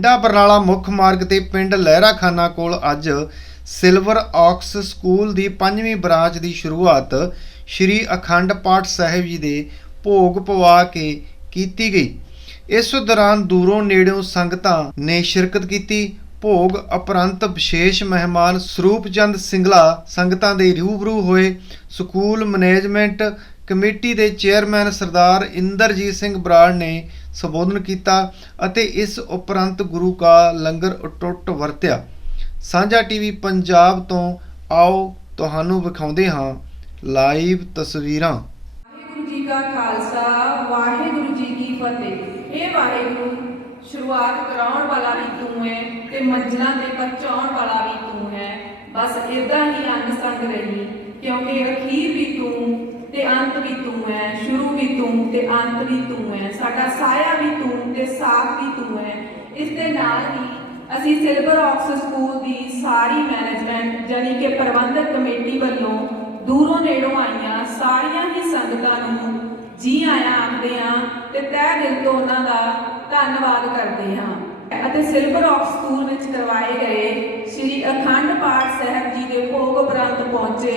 ਬਠਿੰਡਾ ਬਰਨਾਲਾ ਮੁੱਖ ਮਾਰਗ ਤੇ ਪਿੰਡ ਲਹਿਰਾ ਖਾਨਾ ਕੋਲ ਅੱਜ ਸਿਲਵਰ ਆਕਸ ਸਕੂਲ ਦੀ 5ਵੀਂ ਬ੍ਰਾਂਚ ਦੀ ਸ਼ੁਰੂਆਤ ਸ਼੍ਰੀ ਅਖੰਡ ਪਾਠ ਸਾਹਿਬ ਜੀ ਦੇ ਭੋਗ ਪਵਾ ਕੇ ਕੀਤੀ ਗਈ। ਇਸ ਦੌਰਾਨ ਦੂਰੋਂ ਨੇੜਿਓਂ ਸੰਗਤਾਂ ਨੇ ਸ਼ਿਰਕਤ ਕੀਤੀ। ਭੋਗ ਉਪਰੰਤ ਵਿਸ਼ੇਸ਼ ਮਹਿਮਾਨ ਸਰੂਪ ਚੰਦ ਸਿੰਗਲਾ ਸੰਗਤਾਂ ਦੇ ਰੂਬਰੂ ਹੋਏ। ਸਕੂਲ ਮੈਨੇਜਮੈਂਟ कमेटी के चेयरमैन सरदार इंद्रजीत सिंह बराड़ ने संबोधन किया ਅਤੇ इस उपरंत गुरु का लंगर अटुੱਟ ਵਰਤਿਆ। ਸਾਂਝਾ टीवी पंजाब तो आओ ਤੁਹਾਨੂੰ ਵਿਖਾਉਂਦੇ ਹਾਂ लाइव तस्वीरां। वाहिगुरु जी का खालसा वाहिगुरु जी की फतेह। ये वाहिगुरु शुरुआत कराउण वाला भी तू है ते मंजिलां ते पहुंचाउण वाला भी तू है। बस इदां ही अंग संग रही क्योंकि अखीर भी तू ते अंत भी तू है, शुरू भी तू ते अंत भी तू है, साडा साया भी तू ते साथ भी तू है। इस दे नाल ही असीं सिल्वर ऑक्स स्कूल दी सारी मैनेजमेंट यानी कि प्रबंधक कमेटी वालों दूरों नेड़ों आईयां सारियां ही संगतां नूं जी आया आखदे हां ते तह दिल तो उन्हां दा धन्नवाद करदे हां। ਅਤੇ ਸਿਲਵਰ ਆਕਸ ਸਕੂਲ ਵਿੱਚ ਕਰਵਾਏ ਗਏ ਸ਼੍ਰੀ ਅਖੰਡ ਪਾਠ ਸਾਹਿਬ ਜੀ ਦੇ ਭੋਗ ਉਪਰੰਤ ਪਹੁੰਚੇ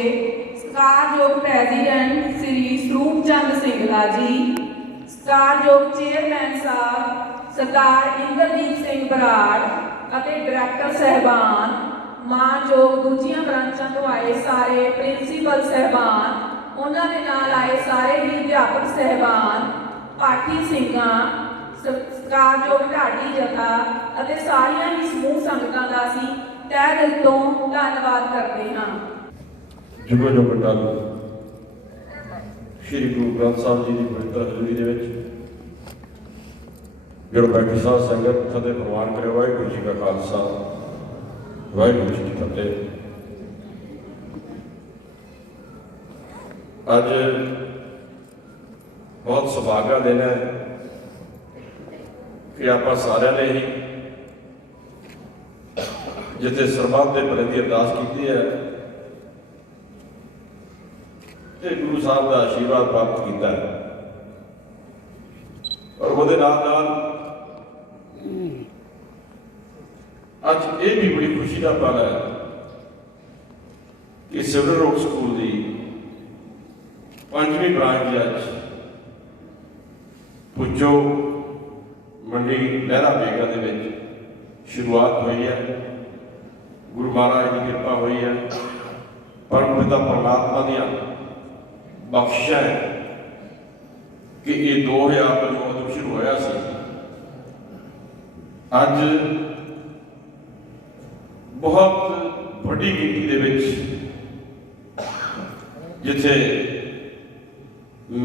ਸਤਿਕਾਰਯੋਗ ਪ੍ਰੈਜ਼ੀਡੈਂਟ ਸ਼੍ਰੀ ਸਰੂਪ ਚੰਦ ਸਿੰਗਲਾ ਜੀ, ਸਤਿਕਾਰਯੋਗ ਚੇਅਰਮੈਨ ਸਾਹਿਬ ਸਰਦਾਰ ਇੰਦਰਜੀਤ ਸਿੰਘ ਬਰਾੜ ਅਤੇ ਡਾਇਰੈਕਟਰ ਸਹਿਬਾਨ, ਮਾਨਯੋਗ ਦੂਜੀਆਂ ਬ੍ਰਾਂਚਾਂ ਤੋਂ ਆਏ ਸਾਰੇ ਪ੍ਰਿੰਸੀਪਲ ਸਹਿਬਾਨ, ਉਹਨਾਂ ਦੇ ਨਾਲ ਆਏ ਸਾਰੇ ਹੀ ਅਧਿਆਪਕ ਸਹਿਬਾਨ, ਪਾਠੀ ਸਿੰਘਾਂ, ਸਤਿਕਾਰਯੋਗ ਢਾਡੀ ਜਥਾ ਅਤੇ ਸਾਰੀਆਂ ਹੀ ਸਮੂਹ ਸੰਗਤਾਂ ਦਾ ਅਸੀਂ ਤਹਿ ਦਿਲ ਤੋਂ ਧੰਨਵਾਦ ਕਰਦੇ ਹਾਂ। ਜੁਗੋ ਜੁਗ ਟਲ ਸ਼੍ਰੀ ਗੁਰੂ ਗ੍ਰੰਥ ਸਾਹਿਬ ਜੀ ਦੀ ਪਵਿੱਤਰ ਹਜ਼ੂਰੀ ਦੇ ਵਿੱਚ ਜਿਹੜਾ ਬੈਠੀ ਸਾਧ ਸੰਗਤ ਫਤਿਹ ਪ੍ਰਵਾਨ ਕਰੇ। ਵਾਹਿਗੁਰੂ ਜੀ ਕਾ ਖਾਲਸਾ ਵਾਹਿਗੁਰੂ ਜੀ ਕੀ ਫਤਿਹ। ਅੱਜ ਬਹੁਤ ਸੁਭਾਗਾ ਦਿਨ ਹੈ कि आप सारे ने ही जिथे सरबत के भले की अरदास की है तो गुरु साहब का आशीर्वाद प्राप्त किया है। और वो अज ये भी बड़ी खुशी का पल है कि सिल्वर ऑक्स स्कूल की 5वीं ब्रांच अज पुजो मंडी लहरा बेगा दे विच शुरुआत हुई है। गुरु महाराज की कृपा हुई है, परम पिता परमात्मा दियां बख्शिशां है कि ये 2000 जो उदों शुरू होया सी अज बहुत बड़ी गिनती दे विच जिथे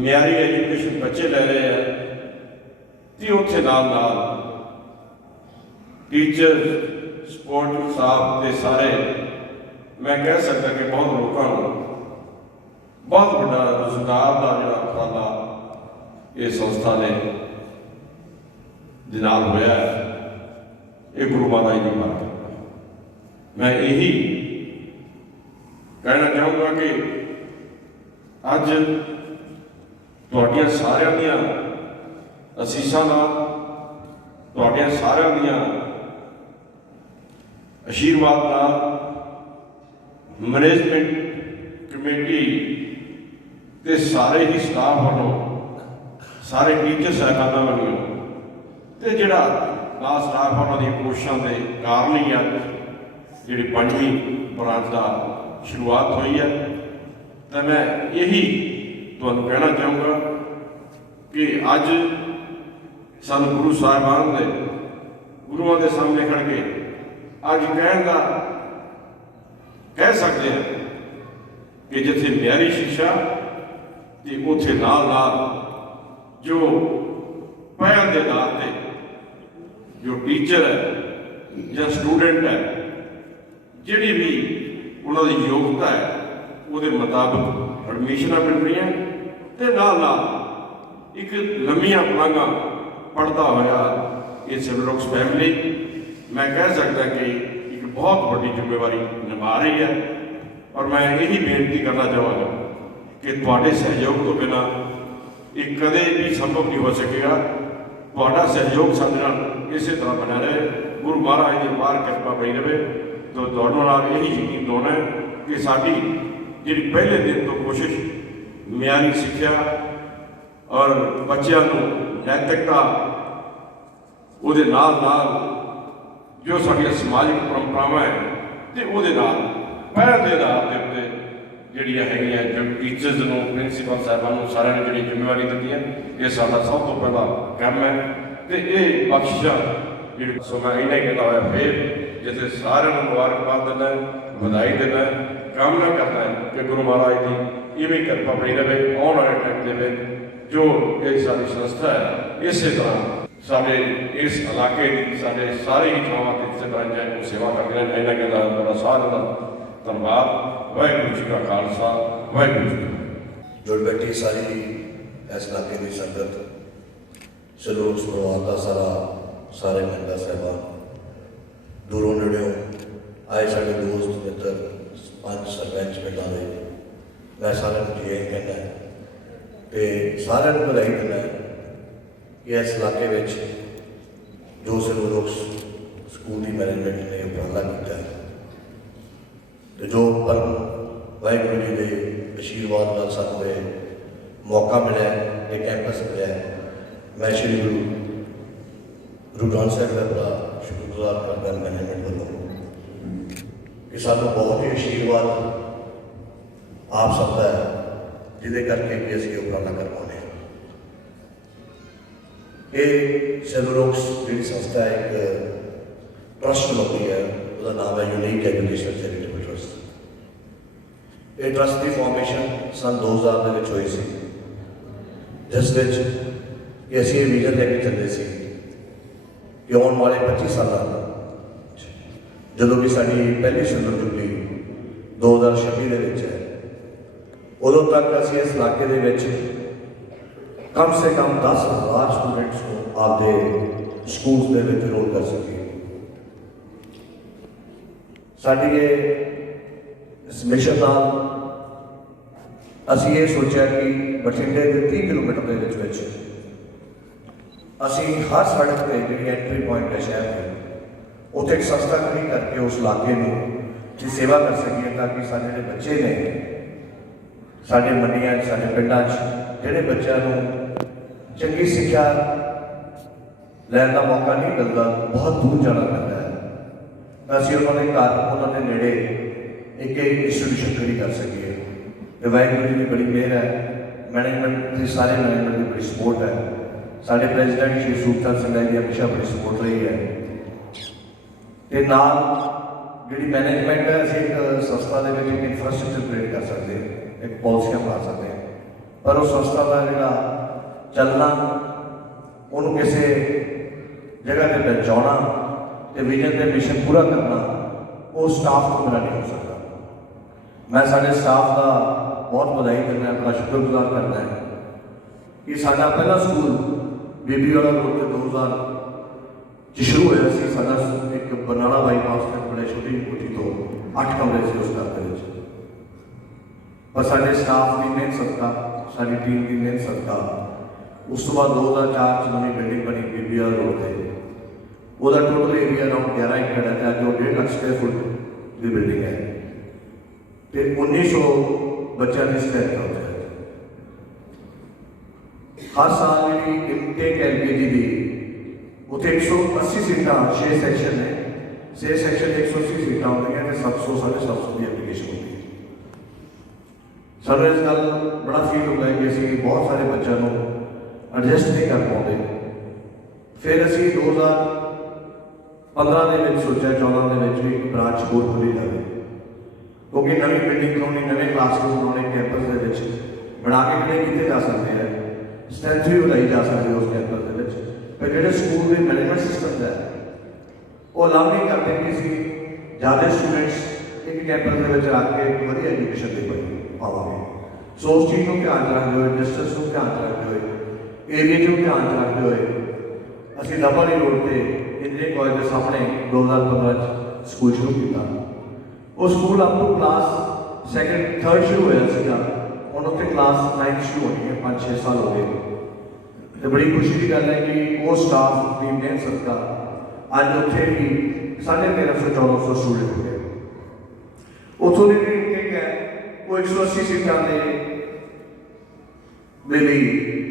म्यारी एजुकेशन बच्चे ले रहे हैं तो उत्थे नाल टीचर सपोर्ट स्टाफ के सारे मैं कह सकता कि बहुत लोगों को बहुत बड़ा रोजगार का जो उपराला ये संस्था ने नाल होया है। ये गुरु महाराज की बात है। मैं यही कहना चाहूँगा कि अज तुहाडियां सारियां दियां असीसां नाल तुहाडियां सारियां दियां आशीर्वाद नाल मैनेजमेंट कमेटी के सारे ही स्टाफ वालों सारे टीचर साहबाना वालों तो जिहड़ा ना स्टाफ वालों दी कोशिशां दे कारण ही अज जिहड़ी 5वीं ब्रांच का शुरुआत हुई है। तो मैं यही तुहानूं कहना चाहूँगा कि अज सानू गुरु साहिबान ने गुरुओं के सामने खड़ के अज कह सकते हैं कि जिथे म्यारी शिक्षा तो उथे नाल जो पहल के आधार पर जो टीचर है या स्टूडेंट है जिहड़ी भी उन्होंने योग्यता है वो मुताबिक एडमिशन मिल रही हैं तो नाल एक लंबियां पलांघा पढ़ता होया ये सिल्वर ऑक्स फैमिली मैं कह सकता कि एक बहुत बड़ी जिम्मेवारी निभा रही है। और मैं यही बेनती करना चाहूँगा कि तुहाडे सहयोग तो बिना ये कदे भी संभव नहीं हो सकेगा। तुहाडा सहयोग साडे नाल इसे तरह बना रहे। गुरु महाराज की बाहर कृपा पई रहे। तो दोनों नाल यही यकीन दिलाना है कि साडी जी पहले दिन तो कोशिश म्यारी सिक्ख्या और बच्चों को नैतिकता उहदे नाल जो साडियां समाजिक परंपरावां है तो उहदे नाल पहल के आधार के उत्ते ਜਿਹੜੀਆਂ ਹੈਗੀਆਂ ਜੋ ਟੀचर्स ਨੂੰ ਪ੍ਰਿੰਸੀਪਲ ਸਾਹਿਬਾਨ ਨੂੰ ਸਾਰਿਆਂ ਨੂੰ ਜਿਹੜੀ ਜ਼ਿੰਮੇਵਾਰੀ ਦਿੱਤੀ ਹੈ ਇਹ ਸਾਡਾ ਸਭ ਤੋਂ ਪਹਿਲਾ ਕੰਮ ਹੈ ਤੇ ਇਹ ਬਖਸ਼ਿਸ਼ਾਂ ਜਿਹੜੀ ਸੋ ਮੈਂ ਇਹਨਾਂ ਹੀ ਕਹਿੰਦਾ ਹੋਇਆ ਫਿਰ ਜਿੱਥੇ ਸਾਰਿਆਂ ਨੂੰ ਮੁਬਾਰਕਬਾਦ ਦਿੰਦਾ ਵਧਾਈ ਦਿੰਦਾ ਕਾਮਨਾ ਕਰਦਾ ਹੈ ਕਿ ਗੁਰੂ ਮਹਾਰਾਜ ਦੀ ਇਵੇਂ ਕਿਰਪਾ ਬਣੀ ਰਹੇ ਆਉਣ ਵਾਲੇ ਟਾਈਮ ਦੇ ਵਿੱਚ ਜੋ ਇਹ ਸਾਡੀ ਸੰਸਥਾ ਹੈ ਇਸੇ ਤਰ੍ਹਾਂ ਸਾਡੇ ਇਸ ਇਲਾਕੇ ਦੀ ਸਾਡੇ ਸਾਰੇ ਹੀ ਥਾਵਾਂ ਤੇ ਇਸੇ ਤਰ੍ਹਾਂ ਜੈ ਸੇਵਾ ਕਰਦੇ ਨੇ ਇਹਨਾਂ ਕਹਿੰਦਾ ਮੇਰਾ ਸਾਰਿਆਂ ਦਾ ਧੰਨਵਾਦ। ਵਾਹਿਗੁਰੂ ਜੀ ਕਾ ਖਾਲਸਾ ਵਾਹਿਗੁਰੂ ਜੀ ਕੀ ਫਤਿਹ। जुड़ बैठी सारी इस इलाके की संगत सलोक शुरुआत का सारे मेंबर साहबान दूरों नेड़ों आए साढ़े दोस्त मित्र पंच सरपंच पिंडों के मैं सारे जी कहना तो सारे बधाई देना कि इस इलाके में जो सिलोक स्कूल की मैनेजमेंट ने उपराला किया है तो जो परम वाहिगुरू जी के आशीर्वाद नाल सानूं ये मौका मिला ये कैंपस मिला मैं श्री गुरु ग्रंथ साहिब का बड़ा शुक्रगुजार करता मैनेजमेंट वालों कि सानूं बहुत ही आशीर्वाद आप सकता है जिदे करके भी असीं उपराला कर पाने। ये सिलोक जी संस्था एक ट्रस्ट बनती है उसका नाम है यूनिक एजुकेशन चैरिटेबल ट्रस्ट। ये ट्रस्ट की फॉर्मेशन सन 2000 हुई सी जिस कि असीं ये विजन लेके चले सी कि आने वाले 25 साल जो कि साड़ी पहली सिल्वर जुबली 2026 है उदों तक असीं इस इलाके दे विच कम से कम 10,000 स्टूडेंट्स को आपदे स्कूल्स दे विच इनरोल कर सकीए। साडी ये इस मिशन नाल असीं ये सोचा कि बठिंडे के 30 किलोमीटर के विच असीं हर सड़क पर जी एंट्री पॉइंट है शहर में उत्थे एक संस्था खड़ी करके उस इलाके की सेवा कर सकिए ताकि साडे जिहड़े बच्चे ने साडे मंडियां साडे पिंडां जिहड़े बच्चों को चंगी सिक्ख्या लैण का मौका नहीं मिलता बहुत दूर जाना पैंदा है असीं उन्होंने घर उन्होंने नेड़े एक इंस्टीट्यूशन खड़ी कर सकिए। तो वाहिगुरू जी की बड़ी मेहर है मैनेजमेंट की सारे मैनेजमेंट की बड़ी सपोर्ट है साढ़े प्रेजिडेंट श्री सूबचंद सिंह की हमेशा बड़ी सपोर्ट रही है तो नाल जी मैनेजमेंट है असीं एक संस्था के एक इंफ्रास्ट्रक्चर क्रिएट कर सकते हैं एक पॉलिसियां बना सकते हैं पर उस संस्था का जो चलना उन्होंने किसी जगह पर पहुँचाना तो विजन के मिशन पूरा करना वो स्टाफ तो बिना नहीं हो सकता। मैं साढ़े स्टाफ का बहुत बधाई करना बड़ा शुक्रगुजार करना है कि साडा पहला स्कूल बेबी वाला रोड के 2000 शुरू होया सी साडा एक बनाना बाईपास तक बड़े छोटी कोठी तो 8 कमरे से उस घर के पर साढ़े स्टाफ की मेहनत सदका साड़ी टीम की मेहनत सदका उस तो बाद 2004 नवी बिल्डिंग बनी बेबी वाला रोड से वह टोटल एरिया अराउंड 11 एकड़ है जो 1.5 लाख स्क्वायर फुट की बिल्डिंग है तो 1900 बच्चों की स्ट्रेंथ होता है। हर साल जी इनटेक LKG की उत्थे 180 सीटा 6 सैक्शन है 6 सैक्शन 180 सीटा होंगे तो 700 750 की एप्लीकेशन होती है। सानू इस गल बड़ा फील होता है कि असीं बहुत सारे बच्चों को एडजस्ट नहीं कर पाते। फिर असीं 2015 के सोचा 14 के भी एक ब्रांच होर खोली जाए क्योंकि नवी बिल्डिंग बनानी नवे क्लासरूम बनाने कैंपस के बना के खड़े किए जा सकते हैं स्ट्रेंथ भी बढ़ाई जा सकती है उस कैंपस के पर जो स्कूल के मैनेजमेंट सिस्टम है वो अलाउ नहीं करते कि असीं ज़्यादा स्टूडेंट्स एक कैंपस के रख के एक वधिया एजुकेशन दे पावांगे। सो उस चीज़ को ध्यान च रखते हुए डिस्टेंस को ध्यान च रखते हुए एरिए को ध्यान च रखते हुए असीं डबल ही रोड पर इंजीनियरिंग कॉलेज के सामने 2015 स्कूल शुरू किया। वो school up to class 2nd 3rd शुरू होया हम उत्थे क्लास 9th शुरू होनी है 5-6 साल हो गए। तो बड़ी खुशी की गल है कि वो स्टाफ की मेहनत सदका ਅੱਜ ਉੱਥੇ ਵੀ 1350-1400 ਸਟੂਡੈਂਟ ਹੋ ਗਏ। ਉੱਥੋਂ ਦੀ ਜਿਹੜੀ ਇੰਟੇਕ ਹੈ ਉਹ 180 ਸੀਟਾਂ ਦੇ ਲਈ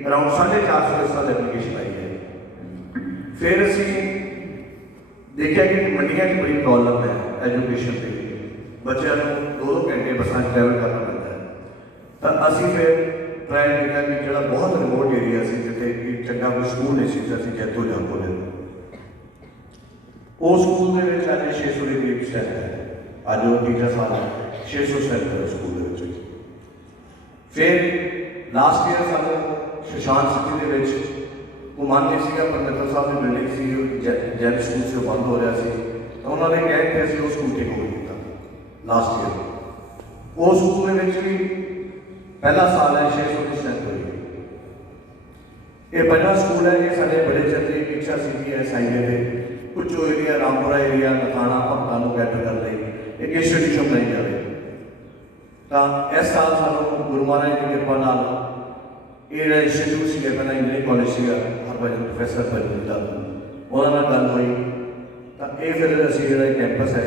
ਅਰਾਊਂਡ 450 ਇਸ ਸਾਲ ਐਪਲੀਕੇਸ਼ਨ ਆਈ ਹੈ। ਫਿਰ ਅਸੀਂ ਦੇਖਿਆ ਕਿ ਮੰਡੀਆਂ 'ਚ ਬੜੀ ਪ੍ਰੋਬਲਮ ਹੈ ਐਜੂਕੇਸ਼ਨ ਦੀ, ਬੱਚਿਆਂ ਨੂੰ 2-2 ਘੰਟੇ ਬੱਸਾਂ 'ਚ ਟਰੈਵਲ ਕਰਨਾ ਪੈਂਦਾ ਹੈ। ਤਾਂ ਅਸੀਂ ਫਿਰ ਟਰਾਈ ਕੀਤਾ ਕਿ ਜਿਹੜਾ ਬਹੁਤ ਰਿਮੋਟ ਏਰੀਆ ਸੀ, ਜਿੱਥੇ ਕਿ ਚੰਗਾ ਕੋਈ ਸਕੂਲ ਨਹੀਂ ਸੀ, ਅਸੀਂ ਜੈਤੋ ਜਾਂ ਬੋਲੇ ਉਹ ਸਕੂਲ ਦੇ ਵਿੱਚ ਅੱਜ 600 ਦੇ ਕਰੀਬ ਸਟੈਂਡ ਹੈ। ਅੱਜ ਉਹ ਟੀਚਰ ਸਾਲ 600 ਸਟੈਂਡ ਹੈ ਸਕੂਲ ਦੇ ਵਿੱਚ। ਫਿਰ ਲਾਸਟ ਈਅਰ ਸਾਨੂੰ ਸ਼ਸ਼ਾਂਕ ਸਿਟੀ ਦੇ ਵਿੱਚ ਘੁਮਾਨ ਨਹੀਂ ਸੀਗਾ, ਪਰ ਮਿੱਤਲ ਸਾਹਿਬ ਦੀ ਬਿਲਡਿੰਗ ਸੀ, ਜੈਨ ਸਕੂਲ ਸੀ, ਉਹ ਬੰਦ ਹੋ ਰਿਹਾ ਸੀ, ਤਾਂ ਉਹਨਾਂ ਨੇ ਕਹਿ ਕੇ ਅਸੀਂ ਉਹ ਸਕੂਲ ਟੇਕ ਓਵਰ ਕੀਤਾ ਲਾਸਟ ਈਅਰ। ਉਹ ਸਕੂਲ ਦੇ ਵਿੱਚ ਵੀ ਪਹਿਲਾ ਸਾਲ ਹੈ 600 ਦੀ ਸਟੈਂਡ ਹੋਈ। ਇਹ ਪਹਿਲਾ ਸਕੂਲ ਹੈ ਕਿ ਸਾਡੇ ਬੜੇ ਚਿਰ ਦੀ ਇੱਕ ਇੱਛਾ ਸੀ ਕਿ ਇਸ ਹਾਈਵੇ ਦੇ ਕੁਚੋ ਏਰੀਆ, ਰਾਮਪੁਰਾ ਏਰੀਆ, ਨਥਾਣਾ, ਭਗਤਾਂ ਨੂੰ ਕੈਟਰ ਕਰਨ ਲਈ ਇੱਕ ਇੰਸਟੀਟਿਊਸ਼ਨ ਬਣਾਈ ਜਾਵੇ। ਤਾਂ ਇਸ ਸਾਲ ਸਾਨੂੰ ਗੁਰੂ ਮਹਾਰਾਜ ਦੀ ਕਿਰਪਾ ਨਾਲ ਇਹ ਜਿਹੜਾ ਇੰਸਟੀਟਿਊਟ ਸੀਗਾ, ਪਹਿਲਾਂ ਇੰਜੀਨੀਅਰਿੰਗ ਕਾਲਜ ਸੀਗਾ, ਹਰਭਜਨ ਪ੍ਰੋਫੈਸਰ ਭਜਨ ਦਾ, ਉਹਨਾਂ ਨਾਲ ਗੱਲ ਹੋਈ ਤਾਂ ਇਹ ਫਿਰ ਅਸੀਂ ਜਿਹੜਾ ਕੈਂਪਸ ਹੈ